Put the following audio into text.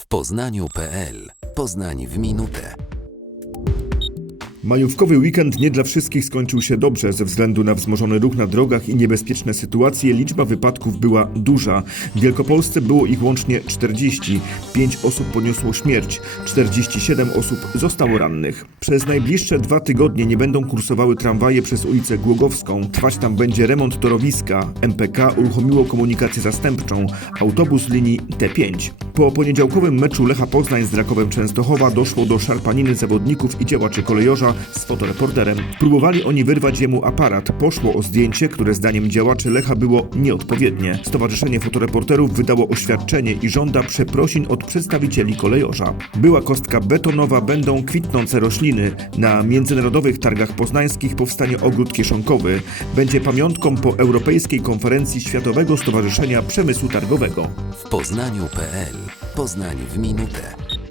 w Poznaniu.pl. Poznań w minutę. Majówkowy weekend nie dla wszystkich skończył się dobrze. Ze względu na wzmożony ruch na drogach i niebezpieczne sytuacje liczba wypadków była duża. W Wielkopolsce było ich łącznie 40. 5 osób poniosło śmierć, 47 osób zostało rannych. Przez najbliższe dwa tygodnie nie będą kursowały tramwaje przez ulicę Głogowską. Trwać tam będzie remont torowiska. MPK uruchomiło komunikację zastępczą. Autobus linii T5. Po poniedziałkowym meczu Lecha Poznań z Drakowem Częstochowa doszło do szarpaniny zawodników i działaczy kolejorza z fotoreporterem. Próbowali oni wyrwać jemu aparat. Poszło o zdjęcie, które zdaniem działaczy Lecha było nieodpowiednie. Stowarzyszenie Fotoreporterów wydało oświadczenie i żąda przeprosin od przedstawicieli kolejorza. Była kostka betonowa, będą kwitnące rośliny. Na międzynarodowych targach poznańskich powstanie ogród kieszonkowy. Będzie pamiątką po Europejskiej Konferencji Światowego Stowarzyszenia Przemysłu Targowego. W Poznaniu.pl. Poznań w minutę.